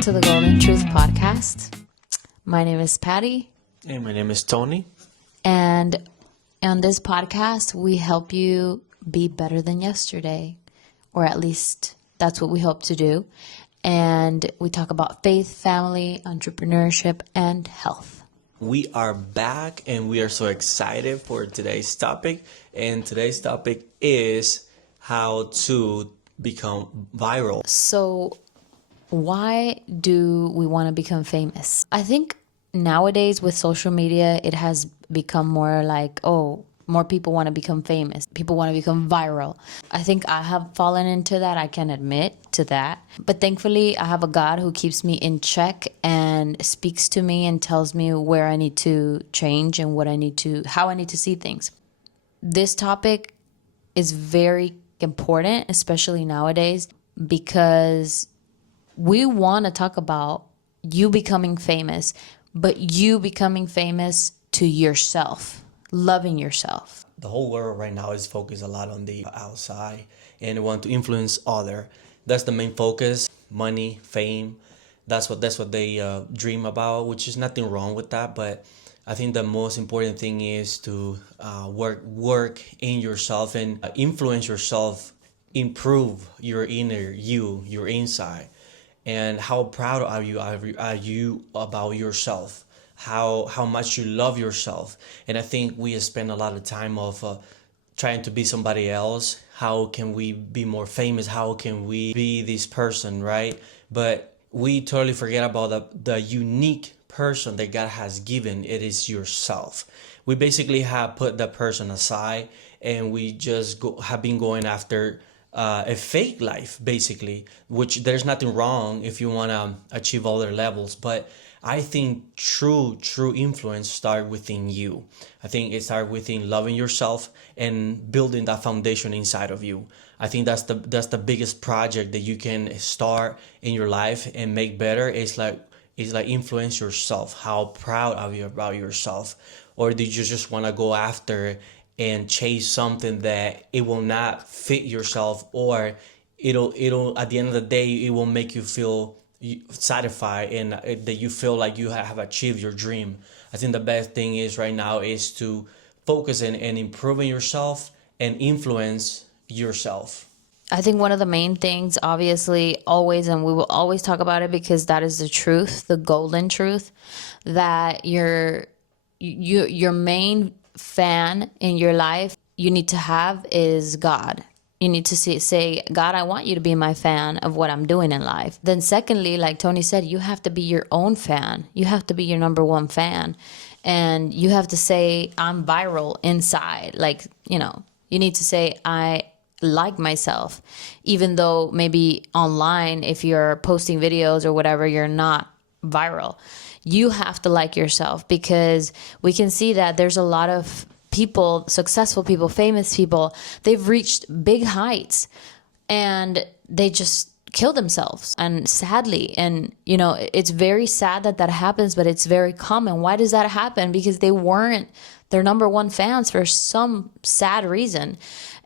welcome to the Golden Truth Podcast. My name is Patty. And my name is Tony. And on this podcast, we help you be better than yesterday, or at least that's what we hope to do. And we talk about faith, family, entrepreneurship, and health. We are back and we are so excited for today's topic. And today's topic is how to become viral. So why do we want to become famous? I think nowadays with social media, it has become more like, more people want to become famous. People want to become viral. I think I have fallen into that. I can admit to that. But thankfully, I have a God who keeps me in check and speaks to me and tells me where I need to change and how I need to see things. This topic is very important, especially nowadays, because we want to talk about you becoming famous, but you becoming famous to yourself, loving yourself. The whole world right now is focused a lot on the outside and want to influence other. That's the main focus. Money, fame. That's what they dream about, which is nothing wrong with that. But I think the most important thing is to work in yourself and influence yourself, improve your inner you, your inside. And how proud are you about yourself? How much you love yourself? And I think we spend a lot of time of trying to be somebody else. How can we be more famous? How can we be this person, right? But we totally forget about the unique person that God has given. It is yourself. We basically have put that person aside, and we just have been going after a fake life, basically, which there's nothing wrong if you want to achieve other levels. But I think true influence start within you. I think it starts within loving yourself and building that foundation inside of you. I think that's the biggest project that you can start in your life and make better. It's like influence yourself. How proud are you about yourself? Or did you just want to go after and chase something that it will not fit yourself, or it'll at the end of the day it will make you feel satisfied and that you feel like you have achieved your dream. I think the best thing is right now is to focus in and improving yourself and influence yourself. I think one of the main things, obviously, always, and we will always talk about it because that is the truth, the golden truth, that your main fan in your life you need to have is God. You need to say, God, I want you to be my fan of what I'm doing in life. Then secondly, like Tony said, you have to be your own fan. You have to be your number one fan. And you have to say, I'm viral inside. Like, you need to say, I like myself. Even though maybe online, if you're posting videos or whatever, you're not viral. You have to like yourself, because we can see that there's a lot of people, successful people, famous people, they've reached big heights and they just kill themselves. And sadly, and it's very sad that happens, but it's very common. Why does that happen? Because they weren't their number one fans for some sad reason.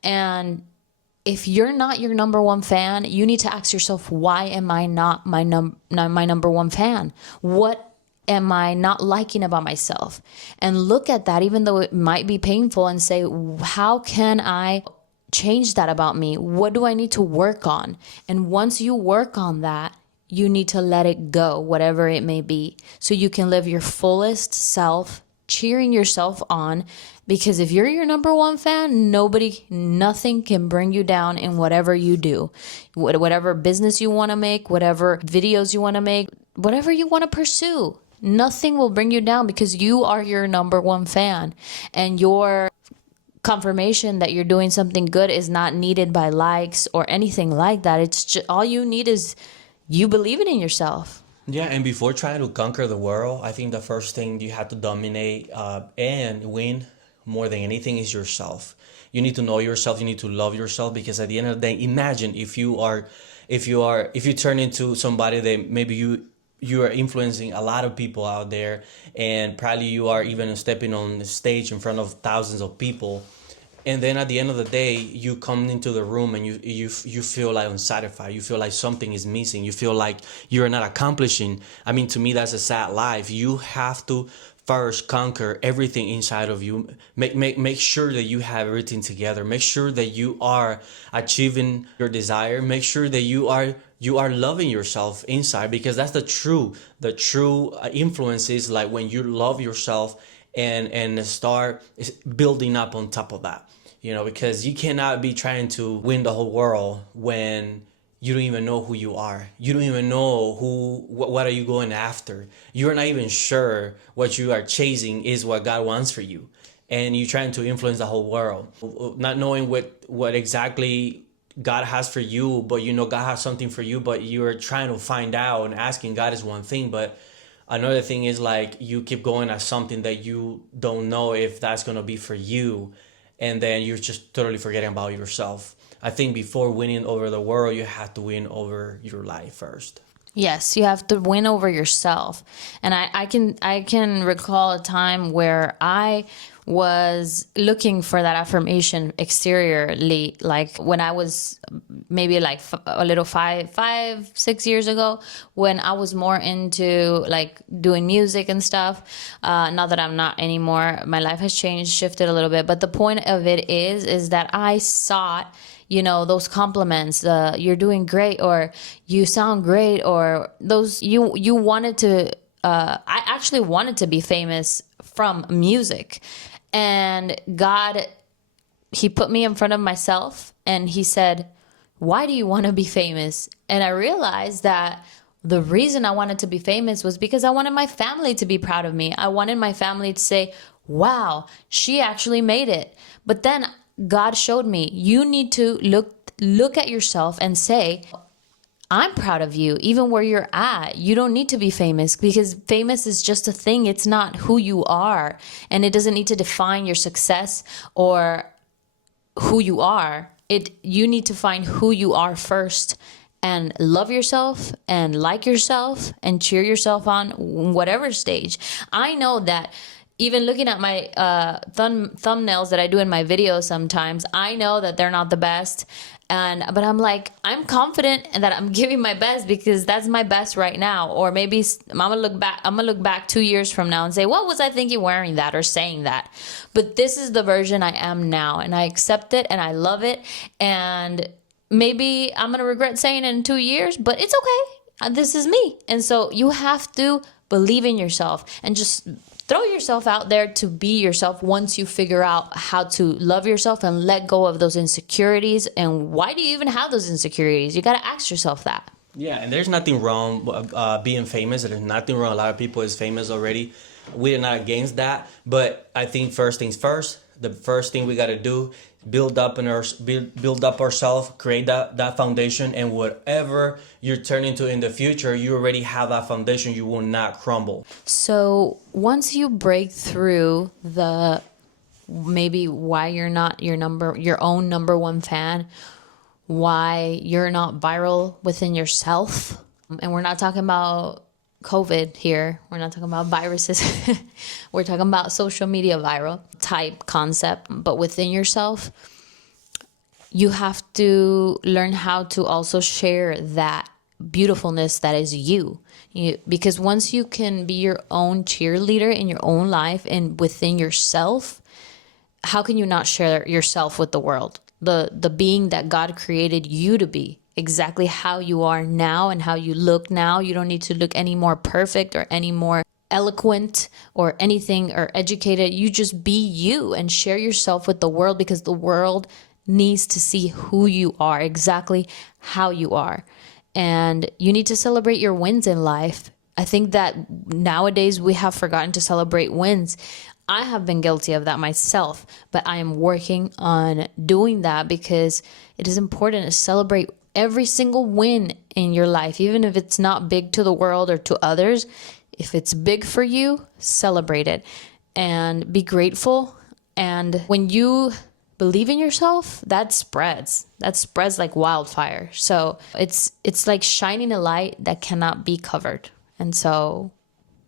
And if you're not your number one fan, you need to ask yourself, why am I not my number one fan? What am I not liking about myself? And look at that, even though it might be painful, and say, how can I change that about me? What do I need to work on? And once you work on that, you need to let it go, whatever it may be, so you can live your fullest self, cheering yourself on. Because if you're your number one fan, nothing can bring you down in whatever you do, whatever business you want to make, whatever videos you want to make, whatever you want to pursue. Nothing will bring you down, because you are your number one fan, and your confirmation that you're doing something good is not needed by likes or anything like that. It's just, all you need is you believing in yourself. Yeah, and before trying to conquer the world, I think the first thing you have to dominate and win more than anything is yourself. You need to know yourself. You need to love yourself, because at the end of the day, imagine if you turn into somebody that maybe you are influencing a lot of people out there, and probably you are even stepping on the stage in front of thousands of people. and then at the end of the day you come into the room and you feel like unsatisfied, you feel like something is missing, you feel like you're not accomplishing. I mean, to me, that's a sad life. You have to first conquer everything inside of you. Make sure that you have everything together. Make sure that you are achieving your desire. Make sure that you are loving yourself inside, because that's the true influence is like when you love yourself and start building up on top of that. Because you cannot be trying to win the whole world when you don't even know who you are. You don't even know what are you going after. You're not even sure what you are chasing is what God wants for you. And you're trying to influence the whole world, not knowing what exactly God has for you, but God has something for you, but you're trying to find out, and asking God is one thing, but another thing is like you keep going at something that you don't know if that's going to be for you, and then you're just totally forgetting about yourself. I think before winning over the world, you have to win over your life first. Yes, you have to win over yourself. And I can recall a time where I was looking for that affirmation exteriorly, like when I was maybe like a little 6 years ago, when I was more into like doing music and stuff. Not that I'm not anymore. My life has changed, shifted a little bit. But the point of it is that I sought, those compliments, you're doing great, or you sound great, or those you wanted to I actually wanted to be famous from music. And God, he put me in front of myself and he said, why do you want to be famous? And I realized that the reason I wanted to be famous was because I wanted my family to be proud of me. I wanted my family to say, wow, she actually made it. But then God showed me, you need to look at yourself and say, I'm proud of you, even where you're at. You don't need to be famous, because famous is just a thing. It's not who you are. And it doesn't need to define your success or who you are. You need to find who you are first, and love yourself and like yourself and cheer yourself on whatever stage. I know that even looking at my thumbnails that I do in my videos sometimes, I know that they're not the best. But I'm like, I'm confident that I'm giving my best because that's my best right now. Or maybe I'm gonna look back 2 years from now and say, what was I thinking wearing that or saying that? But this is the version I am now, and I accept it and I love it. And maybe I'm gonna regret saying it in 2 years, but it's okay. This is me. And so you have to believe in yourself and just throw yourself out there to be yourself. Once you figure out how to love yourself and let go of those insecurities, and why do you even have those insecurities? You got to ask yourself that. Yeah, and there's nothing wrong being famous. There's nothing wrong. A lot of people is famous already. We're not against that, but I think first things first. The first thing we got to do, build up ourselves, create that foundation, and whatever you're turning to in the future, you already have that foundation. You will not crumble. So once you break through the maybe why you're not your own number one fan, why you're not viral within yourself, and we're not talking about COVID here. We're not talking about viruses. We're talking about social media viral type concept, but within yourself, you have to learn how to also share that beautifulness that is because once you can be your own cheerleader in your own life and within yourself, how can you not share yourself with the world? The being that God created you to be, exactly how you are now and how you look now. You don't need to look any more perfect or any more eloquent or anything or educated. You just be you and share yourself with the world, because the world needs to see who you are, exactly how you are. And you need to celebrate your wins in life. I think that nowadays we have forgotten to celebrate wins. I have been guilty of that myself, but I am working on doing that, because it is important to celebrate every single win in your life, even if it's not big to the world or to others. If it's big for you, celebrate it and be grateful. And when you believe in yourself, that spreads like wildfire. So it's like shining a light that cannot be covered. And so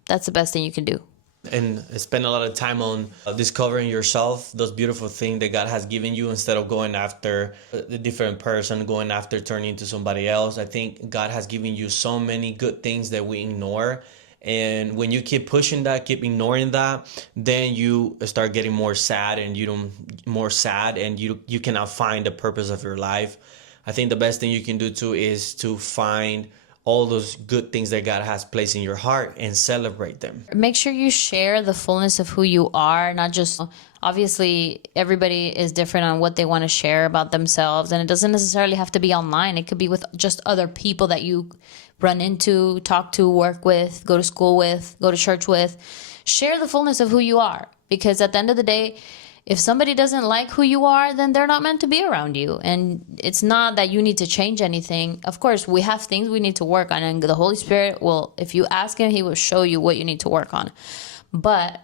that's the best thing you can do. and spend a lot of time on discovering yourself, those beautiful things that God has given you, instead of going after a different person, going after turning into somebody else. I think God has given you so many good things that we ignore. And when you keep pushing that, keep ignoring that, then you start getting more sad, and you cannot find the purpose of your life. I think the best thing you can do too is to find all those good things that God has placed in your heart and celebrate them. Make sure you share the fullness of who you are, not just, obviously everybody is different on what they want to share about themselves, and it doesn't necessarily have to be online. It could be with just other people that you run into, talk to, work with, go to school with, go to church with. Share the fullness of who you are, because at the end of the day, if somebody doesn't like who you are, then they're not meant to be around you. And it's not that you need to change anything. Of course, we have things we need to work on, and the Holy Spirit will, if you ask him, he will show you what you need to work on. But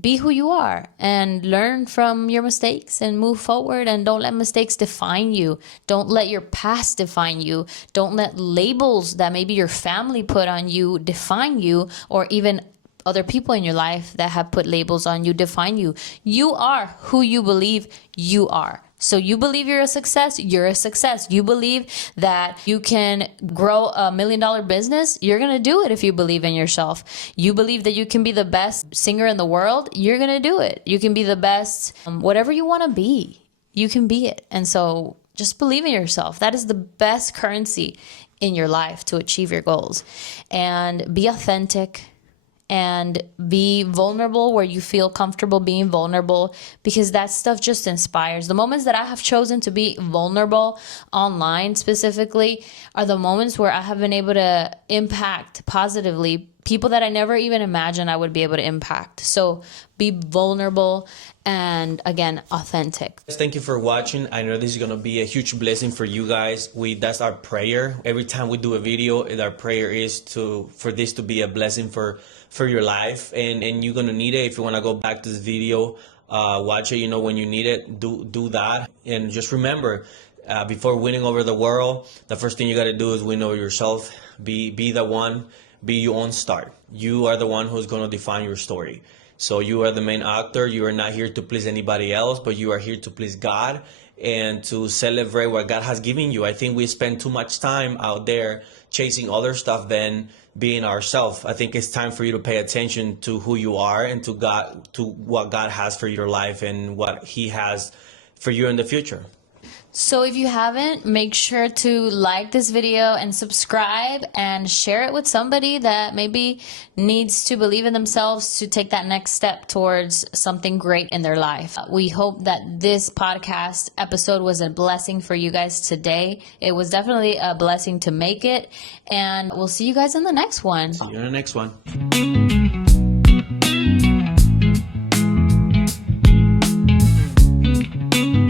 be who you are and learn from your mistakes and move forward, and don't let mistakes define you. Don't let your past define you. Don't let labels that maybe your family put on you define you, or even other people in your life that have put labels on you define you. You are who you believe you are. So you believe you're a success, you're a success. You believe that you can grow $1 million business, you're going to do it if you believe in yourself. You believe that you can be the best singer in the world, you're going to do it. You can be the best, whatever you want to be, you can be it. And so just believe in yourself. That is the best currency in your life to achieve your goals. And be authentic. And be vulnerable where you feel comfortable being vulnerable, because that stuff just inspires. The moments that I have chosen to be vulnerable online specifically are the moments where I have been able to impact positively people that I never even imagined I would be able to impact. So be vulnerable and, again, authentic. Thank you for watching. I know this is going to be a huge blessing for you guys. That's our prayer. Every time we do a video, our prayer is for this to be a blessing for your life, and you're going to need it. If you want to go back to this video, watch it, when you need it, do that. And just remember, before winning over the world, the first thing you got to do is win over yourself. Be the one. Be your own star. You are the one who's going to define your story. So you are the main actor. You are not here to please anybody else, but you are here to please God and to celebrate what God has given you. I think we spend too much time out there chasing other stuff than being ourselves. I think it's time for you to pay attention to who you are and to what God has for your life and what he has for you in the future. So if you haven't, make sure to like this video and subscribe and share it with somebody that maybe needs to believe in themselves to take that next step towards something great in their life. We hope that this podcast episode was a blessing for you guys today. It was definitely a blessing to make it, and we'll see you guys in the next one. See you in the next one.